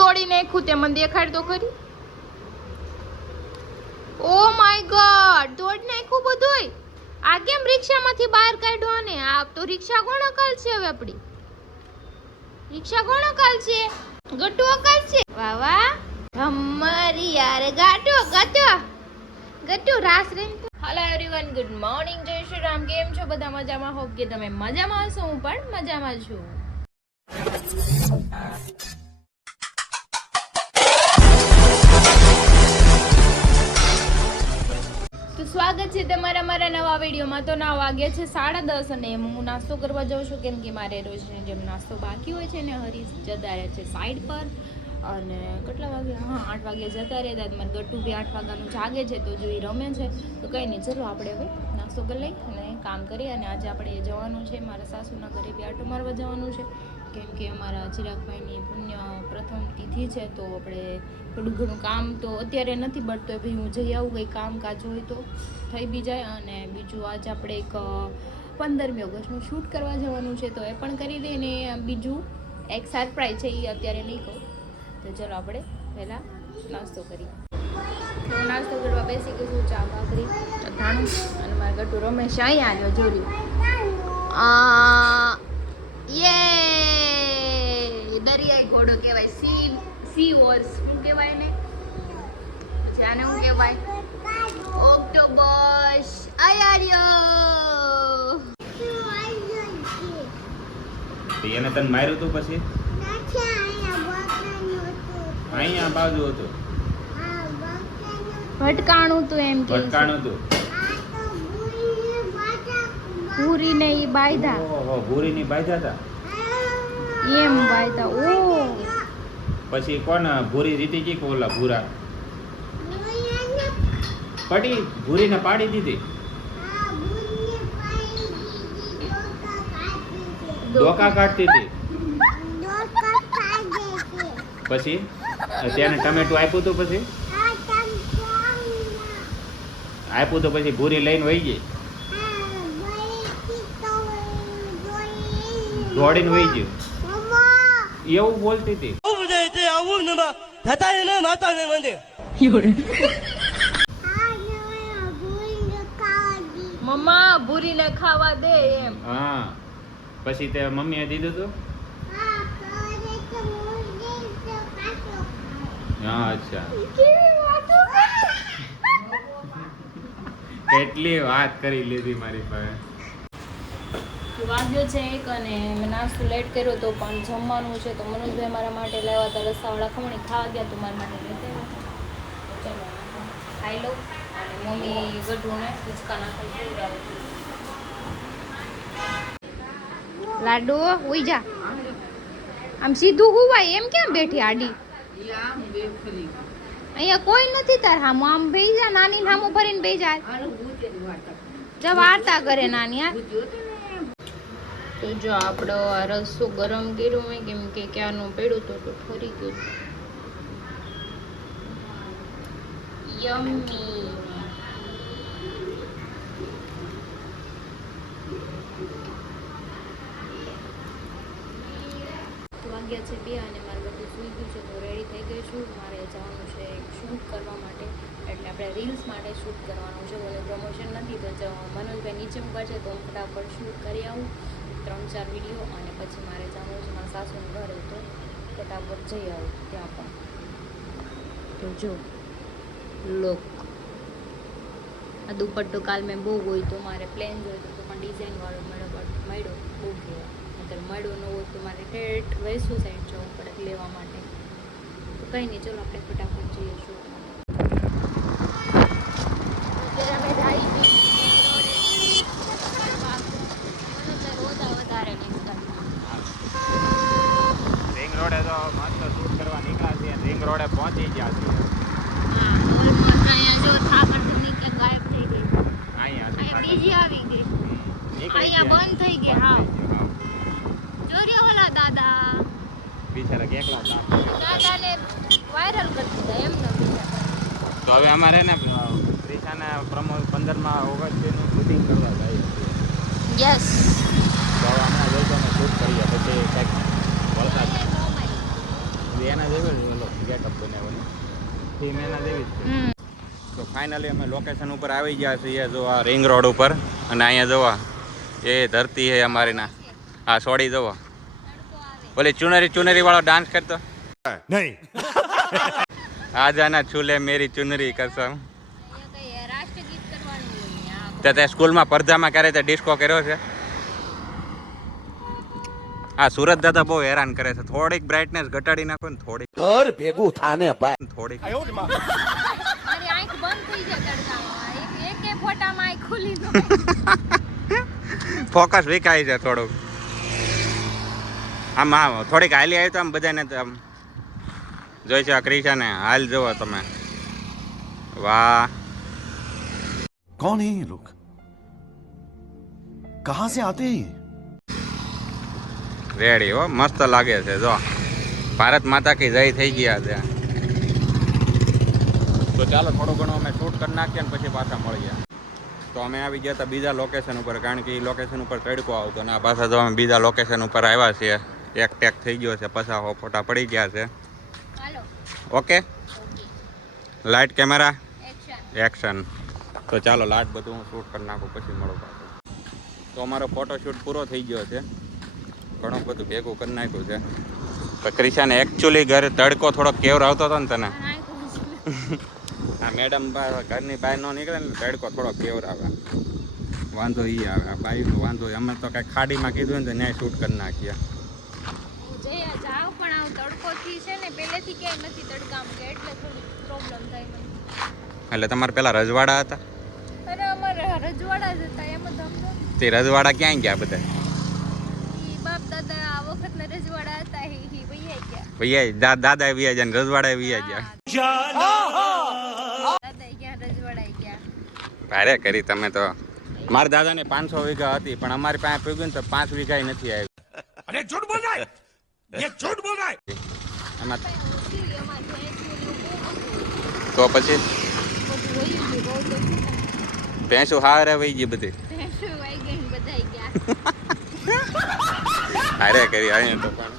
તોડી નાખ્યું તે મને દેખાડ તો ખરી. ઓ માય ગોડ, તોડી નાખ્યું બધુંય. આ કેમ રિક્ષામાંથી બહાર કાઢ્યો ને? આ તો રિક્ષા કોણ અકાલ છે હવે આપડી? રિક્ષા કોણ અકાલ છે? ગટુ અકાલ છે. વાહ વાહ, હમારી યાર ગાટુ ગટુ ગટુ રાસ રે. હેલો એવરીવન, ગુડ મોર્નિંગ, જય શ્રી રામ. કેમ છો બધા? મજામાં? હોપ કે તમે મજામાં હશો. હું પણ મજામાં છું. તો સ્વાગત છે તમારા મારા નવા વિડીયોમાં. તો ના વાગ્યા છે 10:30 અને હું નાસ્તો કરવા જાઉં છું, કેમ કે મારે રોજની જેમ નાસ્તો બાકી હોય છે ને. હરીશ જતા રહે છે સાઈડ પર. અને કેટલા વાગ્યા? હા, 8 વાગ્યા જતા રહેતા. મારે ગટ્ટુ બી 8 વાગ્યાનું જાગે છે, તો જો એ રમે છે તો કંઈ નહીં, ચલો આપણે હવે નાસ્તો કરી લઈ અને કામ કરીએ. અને આજે આપણે જવાનું છે મારા સાસુના ઘરે બી આટો મારવા જવાનું છે, કેમ કે અમારા ચિરાગભાઈની પુણ્ય પ્રથમ તિથિ છે. તો આપણે થોડું ઘણું કામ તો અત્યારે નથી બળતો, ભાઈ હું જઈ આવું, કંઈ કામકાજ હોય તો થઈ બી જાય. અને બીજું આજે આપણે એક 15મી ઓગસ્ટનું શૂટ કરવા જવાનું છે, તો એ પણ કરી દઈએ. ને બીજું એક સરપ્રાઈઝ છે, એ અત્યારે નહીં કહું. તો ચલો આપણે પહેલાં નાસ્તો કરીએ. હું નાસ્તો કરવા બેસી ગઈ છું, ચા ભાખરી અથાણું. અને મારા ગટુ રમેશ અહીંયા આવ્યો જોર્યું. યે દરિયાઈ ઘોડો કહેવાય, સી વોઝ શું કહેવાય ને? પછી આને શું કહેવાય? ઓક્ટોબસ આયાર્યો. એને તને માર્યું તું પછી? અહીંયા બાજુ હતું, ભટકાણું તું એમ કે? ભટકાણું તું. પૂરીને ઈ બાયધા. ઓહો, ભૂરીની બાંધ્યા હતા એમ બાયધા. ઓ પછી કોણ ભૂરી જીતી ગઈ કે ઓલા ભૂરા? પડી ભૂરીને પાડી દીધી, ડોકા કાઢતી હતી. પછી તેને ટમેટું આપ્યું હતું, પછી આપ્યું તો પછી ભૂરી લઈને વહી ગઈ, દોડીને વહી ગયું. એવું બોલતી હતી. મમ્મા ભૂરીને ખાવા દે એમ. હા, પછી તે મમ્મીએ દીધું હતું. હા, અચ્છા. કેટલી વાત કરી લીધી મારી પાસે. વાગ્યો છે 1 અને મેં નાસ્તો લેટ કર્યો તો પણ જમવાનું છે. તો મનોજભાઈ મારા માટે લાવ્યા હતા રસાવાળા ખમણી, ખાવા ગયા તો મારા માટે લેતા આવ્યા. ચલો ખાઈ લઉં. અને મમ્મી ગઢુને હિંચકા નાખી લાડુ ઉઈ જા. આમ સીધું હુવાય એમ કેમ બેઠી આડી? અહીંયા કોઈ નથી તાર હામું. આમ બેહી જા, નાની હામું ભરીને બેહી જા. જો વાર્તા કરે નાની. આ તો જો આપણો આ રસો ગરમ કર્યો હોય, કેમ કે ક્યારનું પડ્યું તો ઠરી ગયું. યમ્મી. વાગ્યા છે 2 અને મારું બધું સૂઈ ગયું છે, તો રેડી થઈ ગઈ છું. મારે જવાનું છે એક શૂટ કરવા માટે, એટલે આપણે રીલ્સ માટે શૂટ કરવાનું છે. મને પ્રમોશન નથી, તો મનોજભાઈ નીચે મૂકા છે, તો હું ફટાફટ શૂટ કરી આવું 3-4 વિડીયો. અને પછી મારે જવાનું છે મારા સાસુનું ઘરે, તો ફટાફટ જઈ આવું ત્યાં પણ. તો જો લોક આ દુપટ્ટો કાલ મેં બહુ હોય તો મારે પ્લેન જોઈતો તો પણ ડિઝાઇનવાળો મળ્યો, બટ મળ્યો બહુ કહેવાય. અત્યારે મળ્યો ન હોય તો મારે ઠેઠ વૈસુ સાઈડ જવું પડે લેવા માટે. તો કંઈ નહીં, ચલો આપણે ફટાફટ જઈએ શૂટમાં. અત્યારે અમે જાય વધારે રિંગ રોડે તો મસ્ત શૂટ કરવા નીકળ્યા છીએ. રિંગ રોડે પહોંચી ગયા છીએ. અહીંયા જો થાકર તો નીકળ ગાયબ થઈ ગઈ. અહીંયા બીજી આવી ગઈ. અહીંયા બંધ થઈ ગઈ. હા, જોરિયો ઓલા દાદા બિચારા કેકલા હતા. દાદાને વાયરલ કરી દીધા એમ નથી. તો હવે અમારે ને ત્રિશાને 15મા ઓગસ્ટનું શૂટિંગ કરવા જાય છે. યસ, તો હવે હમણાં જઈશું અને શૂટ કરીએ. પછી કંઈક વરસાદ એના જેવું એના જેવી જ છે. હમ. તો ફાઇનલી અમે લોકેશન ઉપર આવી ગયા છીએ, જો આ રિંગ રોડ ઉપર. અને અહીંયા જોવા એ ધરતી છે અમારી ના. આ સોડી જોવો, ઓલી ચુનરી વાળો ડાન્સ કરતો નહીં. આજાના છૂલે મેરી ચુનરી કસમ. રાષ્ટ્રગીત કરવાનું હોય તે તે સ્કૂલમાં સ્પર્ધામાં ક્યારે તે ડિસ્કો કર્યો છે? આ સુરત દાદા બહુ હેરાન કરે છે. થોડીક બ્રાઇટનેસ ઘટાડી નાખો ને, થોડીક ઘર ભેગું થાને ભાઈ. થોડીક મારી આંખ બંધ થઈ જાય તડકામાં. એક ફોટામાં આંખ ખુલી ન ફોકસ વિકાય છે થોડુંક. આમ થોડીક હાલી આવી તો આમ બધાને તો આમ જોઈ છે. આ ક્રિશાને હાલ જોવો તમે, વાહ. कौन है ये लोग? कहां से आते हैं ये? રેડી હો, મસ્ત લાગે છે. જો ભારત માતા કી જય થઈ ગયા છે. તો ચાલો થોડું ઘણું અમે શૂટ કરી નાખીએ ને પછી પાછા મળીએ. તો અમે આવી ગયા હતા બીજા લોકેશન ઉપર, કારણ કે એ લોકેશન ઉપર તડકો આવતો ને આ પાછા જો અમે બીજા લોકેશન ઉપર આવ્યા છીએ. એક ટેક થઈ ગયો છે, પાછા ફોટા પડી ગયા છે. હાલો okay, light camera action. Action. તો ચાલો લાઇટ બધું હું શૂટ કરી નાખું પછી મળું પાછું. તો અમારો ફોટોશૂટ પૂરો થઈ ગયો છે, ઘણું બધું ભેગું કરી નાખ્યું છે. તો ક્રિશાને એકચ્યુઅલી ઘરે તડકો થોડો કેવર આવતો હતો ને તને, આ મેડમ ઘરની બહાર ન નીકળે ને તડકો થોડો કેવર આવે. વાંધો ઈ આવે, આ બાઈકનો વાંધો. અમે તો કાંઈ ખાડીમાં કીધું ને તો ન્યાય શૂટ કરી નાખીએ. જાવ પણ આવ તડકોથી છે ને પહેલેથી કે નથી તડકામાં કે એટલે થોડી પ્રોબ્લેમ થાય મને. એટલે તમારે પેલા રજવાડા હતા? અરે અમારે રજવાડા જ હતા એમ જ સમજો. તે રજવાડા ક્યાંય ગયા બધા? ઈ બાપ દાદા આ વખતના રજવાડા હતા ઈ વૈયા ગયા. ભૈયા દાદા વિયા ગયા ને રજવાડા વિયા ગયા. દાદા ગયા રજવાડા ગયા. ભારે કરી તમે તો. મારા દાદાને 500 વીઘા હતી પણ અમારી પાસે પૂગ્યું ને તો 5 વીઘા નથી આવી. अरे झूठ बोल रहा है, ये झूठ बोल रहा है. એમાં ઓછી અમારે ભેંસનું ને એવું બહુ તો પછી બધું વયું ગયું બહુ તો ભેંસું હારે વહી ગઈ બધી. ભેંસું વાઈ ગઈ ને બધાય ગયા. હારે કરી અહીંયા તો પણ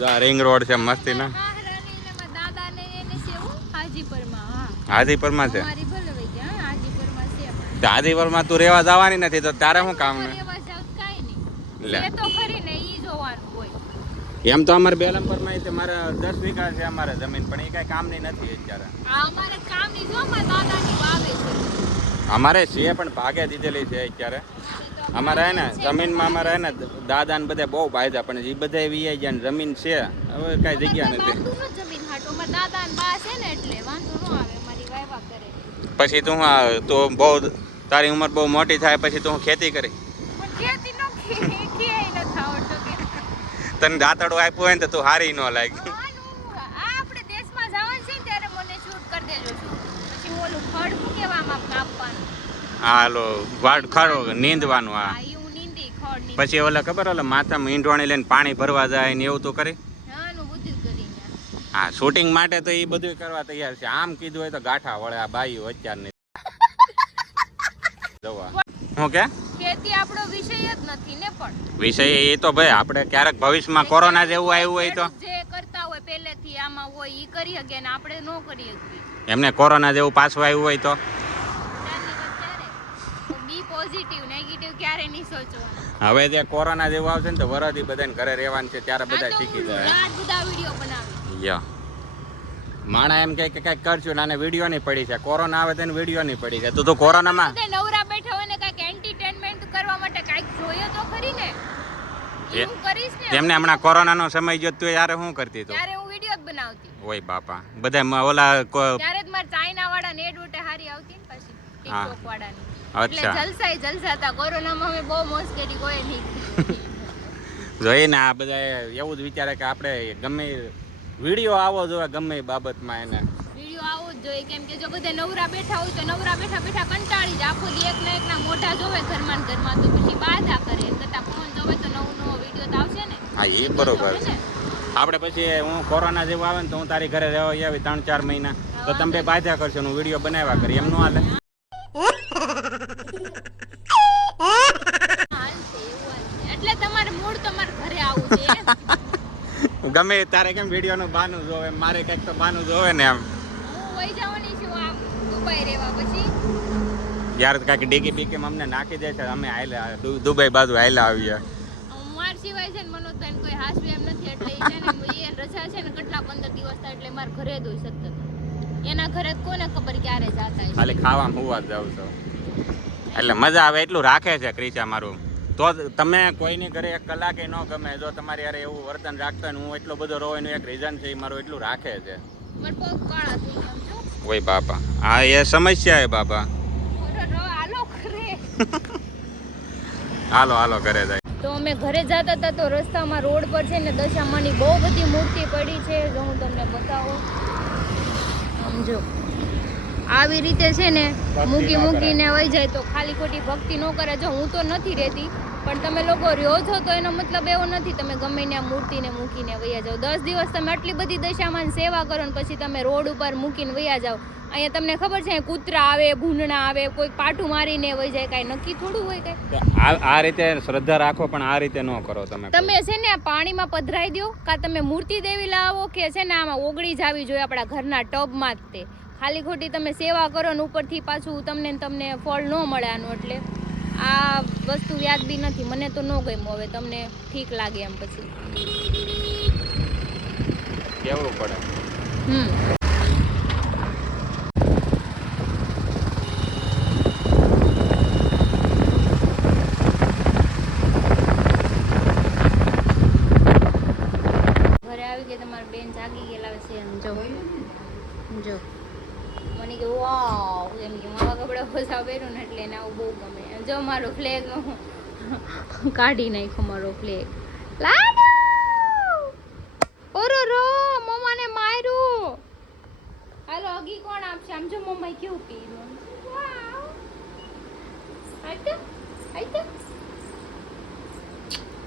જો આ રિંગ રોડ છે મસ્તી ના. મહારાણી ને મારા દાદાને એને છે એવું હાજીપરમાં. હા હાજીપરમાં છે. અમારી ભલે વઈ ગયા. હા, હાજીપરમાં છે અમારે. તો હાજીપરમાં તું રેવા જવાની નથી તો તારે શું કામ? રેવા જાવ તો કાંઈ નહીં. લે. એ તો ખરી ને ઈ જોવાનું હોય. એમ તો અમારે બેલમપરમાં મારે 10 વીઘા છે અમારે જમીન, પણ એ કઈ કામની નથી અત્યારે. આ અમારે કામની જો મારા દાદાની વાવે છે. અમારે છે પણ ભાગે દીધેલી છે અત્યારે. અમારે હે ને જમીનમાં અમારે હે ને દાદા ને બધા બહુ ભાઈજા, પણ એ બધા વીઆઈ ગયા ને જમીન છે હવે કઈ જગ્યા નથી. બાંધું ન જમીન હાટો. મારા દાદા ને બા છે ને એટલે વાંધો ન આવે. અમારી વાયવા કરે. પછી તું તું બહુ તારી ઉંમર બહુ મોટી થાય પછી તું ખેતી કરી. પણ ખેતી નો ખેય ન થાવડતો કે તને દાંતડું આપ્યું હોય ને તો તું હારી ન લાગી. આપણે દેશમાં જવાનું છે ને ત્યારે મને શૂટ કરી દેજો છું. પછી ઓલું ખડ હું કેવામાં કાપવાનું. હાલો વાડ ખરો નીંદવાનું. હા ઈ હું નીંદી ખડ નીંદી. પછી ઓલા ખબર ઓલા માથામાં ઈંડવાણી લઈને પાણી ભરવા જાય ને એવું તું કરી. હાનું બધું કરીને. હા શૂટિંગ માટે તો એ બધું કરવા તૈયાર છે. આમ કીધું હોય તો ગાંઠા વળે આ બાઈઓ અત્યારની. જોવા હું કે ખેતી આપણો વિષય જ નથી ને. પણ વિષય એ તો ભાઈ આપણે ક્યારેક ભવિષ્યમાં કોરોના જેવું આવ્યું હોય તો જે કરતા હોય પહેલેથી આમાં હોય ઈ કરી શકે ને આપણે ન કરી શકીએ. એમને કોરોના જેવું પાછું આવ્યું હોય તો બી પોઝિટિવ નેગેટિવ ક્યારે નહીં સોચવાનું. હવે જે કોરોના જેવું આવશે ને તો વરદી બધાને ઘરે રહેવાનું છે ત્યારે બધા શીખી જાય. રાત બધા વિડીયો બનાવી. યા માણા એમ કે કંઈક કરશું ને આને વિડીયો નહીં પડી છે. કોરોના આવે તો એને વિડીયો નહીં પડી છે. તું કોરોનામાં બધા નવરા બેઠા હોય ને કાંઈક એન્ટરટેનમેન્ટ કરવા માટે કાંઈક જોઈએ તો ખરી ને. એ- હું કરીશ ને. તેમને હમણાં કોરોનાનો સમય જો તું યારે શું કરતી તું? ત્યારે હું વિડીયો જ બનાવતી. ઓય બાપા બધા ઓલા ત્યારે જ મારે ચાઇના વાળા ને એડવર્ટ હારી આવતી ને પછી હા. ટિકટોક વાળાની. એટલે અચ્છા જલસા હતા. કોરોનામાં અમે બહુ મોજ કરી કોઈ નહીં. જોઈને આ બધા એવું જ વિચારે કે આપણે ગમે વિડીયો આવો જોઈએ ગમે એ બાબતમાં એને. વિડીયો આવો જ જોઈએ. કેમ કે જો બધા નવરા બેઠા હોય તો નવરા બેઠા બેઠા કંટાળી જ આખો દી એકના મોઢા જોવે ઘરમાં ને ઘરમાં તો પછી બાધા કરે. એમ કરતા ફોન જોવે તો નવો વિડીયો તો આવશે ને. હા એ બરોબર છે. આપણે પછી હું કોરોના જેવું આવે ને તો હું તારી ઘરે રહેવા આવી 3-4 મહિના તો તમે બે બાધા કરશો હું વિડીયો બનાવ્યા કરી એમ નું હાલે. હાલશે, એવું હાલશે. એટલે તમારે મૂળ તમારે ઘરે આવવું છે એમ? ગમે તારે કેમ વિડીયો નું બાનું જોવે મારે કઈક તો બાનું જોવે ને એમ. હું વહી જવાની છું આ દુબઈ રહેવા પછી. યાર કાંઈક ડીકી બીકી અમને નાખી દે છે, અમે આયલા દુબઈ બાજુ આયલા આવીએ. માર સિવાય છે ને મનોજભાઈ કોઈ હાસુ એમ નથી, એટલે ઈ છે ને એ રજા છે ને કેટલા 15 દિવસ થાય એટલે માર ઘરે જ હોય સતત. એના ઘરે કોને ખબર ક્યારે જાતા હશે. ખાલી ખાવા હુવા જ જાવ છો એટલે મજા આવે એટલું રાખે છે ક્રિશા મારું. તો તમે કોઈની ઘરે 1 કલાકે ન ગમે, જો તમારે યાર એવું વર્તન રાખતા ને હું એટલો બધો રહો એનું એક રીઝન છે, એ મારું એટલું રાખે છે. માર પગ કાળા થઈ ગયા છો. ઓય બાપા, આ એ સમસ્યા હે બાપા. હાલો ઘરે. હાલો હાલો ઘરે જાય. તો અમે ઘરે જતા હતા તો રસ્તામાં રોડ પર છે ને દશામાની બહુ બધી મૂર્તિ પડી છે, જો હું તમને બતાવું. સમજો આવી રીતે છે ને મૂકીને વહી જાય તો ખાલી ખોટી ભક્તિ ન કરે. જો હું તો નથી રહેતી, પણ તમે લોકો રહ્યો છો તો એનો મતલબ એવો નથી તમે ગમે ત્યાં મૂર્તિને મૂકીને વયા જાઓ. 10 દિવસ તમે આટલી બધી દશામાની સેવા કરો ને પછી તમે રોડ ઉપર મૂકીને વયા જાઓ. અહીંયા તમને ખબર છે કૂતરા આવે, ભૂંડણા આવે, કોઈ પાટું મારીને વહી જાય, કાંઈ નક્કી થોડું હોય કાંઈ. આ રીતે શ્રદ્ધા રાખો પણ આ રીતે ન કરો તમે. તમે છે ને આ પાણીમાં પધરાઈ દો, કાં તમે મૂર્તિ દેવી લાવો કે છે ને આમાં ઓગળી જાવી જોઈએ આપણા ઘરના ટબમાં જ. તે ખાલી ખોટી તમે સેવા કરો ને ઉપરથી પાછું તમને ફળ ન મળે આનું, એટલે આ વસ્તુ વ્યાજબી નથી. મને તો ન ગમ્યું, હવે તમને ઠીક લાગે એમ પછી કેવું પડે. તમારી બેન જાગી ગયેલા છે એમ. જો મને કે વાવ એમ કે માવા કપડા ઓછા પહેર્યું ને એટલે એને આવું બહુ ગમે. જો મારો ફ્લેગ કાઢી નાખ્યો, મારો ફ્લેગ. લાડુ ઓરો રો મમ્માને માર્યું. હાલો અગી કોણ આપશે? આમ જો મમ્માએ કેવું પહેર્યું. વાવ આઈતે આઈતે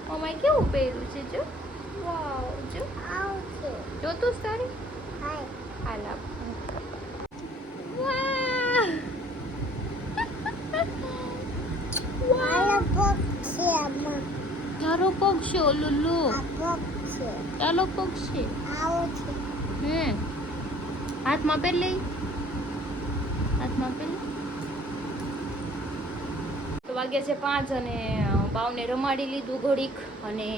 મમ્માએ કેવું પહેર્યું છે. જો વાવ જો જોતું તારી હાલા તારો પગ છે લુલ્લુ, ચાલો પગ છે. હાથમાં પહેર લે, હાથમાં પહેર લે. તો વાગ્યા છે 5 અને બાવને રમાડી લીધું ઘડીક અને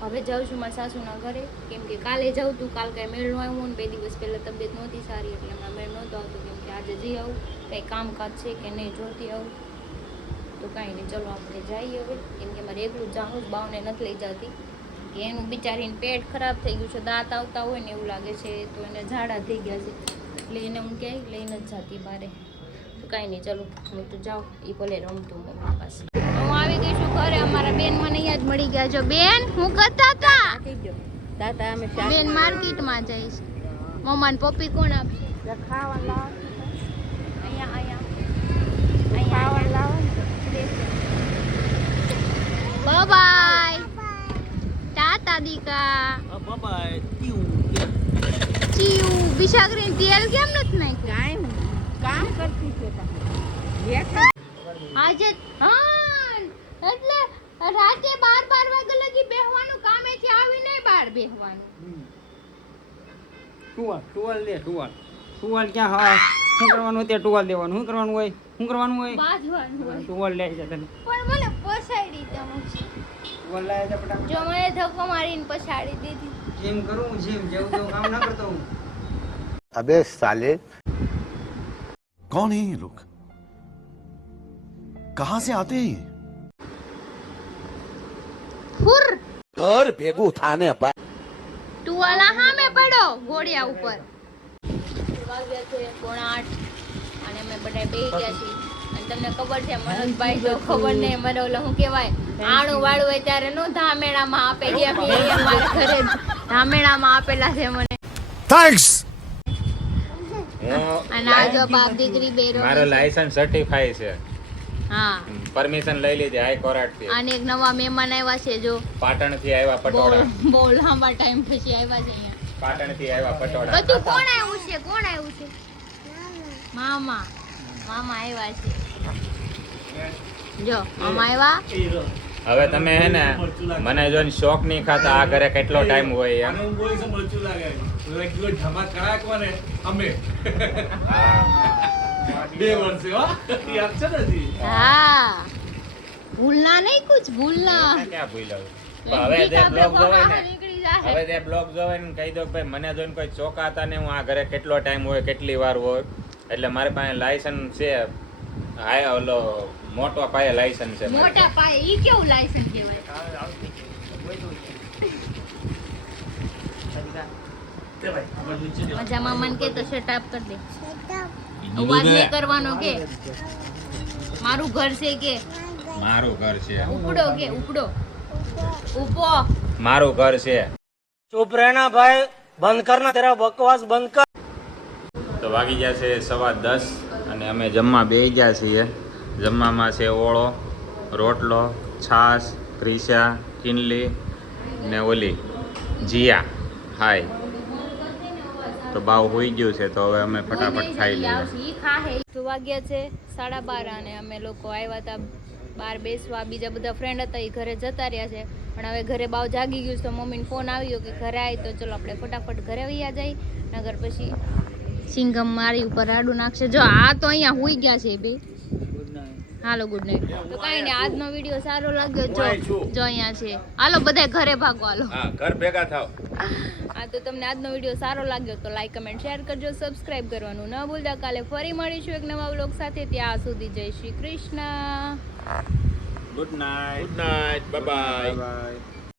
હવે જાઉં છું મારા સાસુના ઘરે, કેમ કે કાલે જાઉં તું, કાલ કાંઈ મેળ ન આવ્યો ને 2 દિવસ પહેલાં તબિયત નહોતી સારી એટલે હમણાં મેળ નહોતો આવતો, કેમ કે આજે જઈ આવું કંઈ કામકાજ છે કે નહીં જોતી આવું. તો કાંઈ નહીં, ચલો આપણે જઈએ હવે, કેમ કે મારે એકલું જાણું જ, બાવને નથી લઈ જતી કે એનું બિચારીને પેટ ખરાબ થઈ ગયું છે, દાંત આવતા હોય ને એવું લાગે છે, તો એને ઝાડા થઈ ગયા છે એટલે એને હું ક્યાંય લઈને જ જતી બારે. તો કાંઈ નહીં, ચલો હું તો જાઉં, એ ભલે રમતું મમ્મી પાસે. હું આવી ગઈ છું ઘરે, અમારા બેન મને અહીંયા જ મળી ગયા. જો બેન હું કરતા હતા બેન માર્કેટમાં જઈશ. મમ્માને પપ્પી કોણ આપશે? અહીંયા બાય ટાટા દીકા ચીયુ બિશાગરીન તેલ કેમ નથી નાખ્યું? કામ કરતી છે આજે. હા એટલે રાતે 12 વાગે લગી બેહવાનું કામે છે, આવી નહીં બહાર બેહવાનું. ટુવાલ લે ટુવાલ ક્યાં હા શું કરવાનું હોય? ટુવાલ દેવાનું. શું કરવાનું હોય? બાંધવાનું હોય. ટુવાલ લે છે તને. પણ મને પછાડી દઉં છે. ટુવાલ લાય છે ફટાફટ. જો મને ધક્કો મારીને પછાડી દીધી. જીમ કરું જીમ જેવું તેવું કામ ના કરતો હું. अबे साले कौन है ये लोग, कहां से आते हैं ये? ફુર घर भेगू थाने पर ટુવાલા સામે પડો ઘોડિયા ઉપર. વાગ્યા છે 7:30 અને અમે બધા બેહી ગયા છીએ. અને તમને ખબર છે મનોજભાઈ જો ખબર નહીં મને ઓલો શું કહેવાય આણું વાળું હોય ત્યારે નો ધામેણામાં આપે છે, અમારા ઘરે ધામેણામાં આપેલા છે મને. थैंक्स અને આ જો બાપ દીકરી બેરો મારો લાયસન્સ સર્ટિફાઈ છે. હા પરમિશન લઈ લીધી હાઈ કોર્ટ થી. અને એક નવા મહેમાન આવ્યા છે, જો પાટણ થી આવ્યા પટોળા. બહુ લાંબા ટાઈમ પછી આવ્યા છે અહીંયા. પાટણ થી આવ્યા પટોળા. બધું કોણ આવ્યું છે? કોણ આવ્યું છે? મામા આવ્યા છે. જો મામા આવ્યા હવે તમે હે ને મને જોઈને શોખ નહીં ખાતા આ ઘરે કેટલો ટાઈમ હોય એમ અને હું બોલીશ મરચું લાગે પેલા કિલો ધમાક કરાય કોને અમે હા 2 વર્ષે હો યાદ છે ને હજી? હા ભૂલના નહીં કુછ ભૂલના ક્યાં ભૂલ્યો હવે તે બ્લોગ જોવે ને નીકળી જાય હવે તે બ્લોગ જોવે ને કહી દો કે ભાઈ મને જોઈને કોઈ ચોકાતા ને હું આ ઘરે કેટલો ટાઈમ હોય કેટલી વાર હોય એટલે મારી પાસે લાયસન્સ છે હા ઓલો મોટો પાયે લાયસન્સ છે મારી મોટા પાયે ઈ કેવું લાયસન્સ કહેવાય મજામાં મન કે તો શટ અપ કરી દે અવાજ નહીં કરવાનો કે મારું ઘર છે કે મારું ઘર છે ઉપડો કે ઉપડો ઉપો મારું ઘર છે चुप रहना भाई बंद करना तेरा बकवास बंद कर તો વાગી ગયા છે 10:15 અને અમે જમવા બેસી ગયા છીએ જમવામાં છે ઓળો રોટલો છાશ ક્રિશા કિનલી ને ઓલી જીયા હાય તો બાવ હોઈ ગયું છે તો હવે અમે ફટાફટ ખાઈ લઈએ તો વાગ્યા છે 12:30 અને અમે લોકો આવ્યા હતા બહાર બેસવા બીજા બધા ફ્રેન્ડ હતા એ ઘરે જતા રહ્યા છે પણ હવે ઘરે બાવ જાગી ગયું તો મમ્મીને ફોન આવ્યો કે ઘરે આવી તો ચલો આપણે ફટાફટ ઘરે વયા જાય નગર પછી સિંગમ મારી ઉપર આડું નાખશે જો આ તો અહીંયા હોઈ ગયા છે બે હાલો ગુડ નાઇટ તો કાંઈ નહીં આજનો વિડીયો સારો લાગ્યો જો અહીંયા છે હાલો બધા ઘરે ભાગો હાલો હા ઘર ભેગા થાવ હા તો તમને આજનો વિડીયો સારો લાગ્યો તો લાઈક કમેન્ટ શેર કરજો સબસ્ક્રાઇબ કરવાનું ન ભૂલતા કાલે ફરી મળીશું એક નવા વ્લોગ સાથે ત્યાં સુધી જય Shri Krishna good night bye bye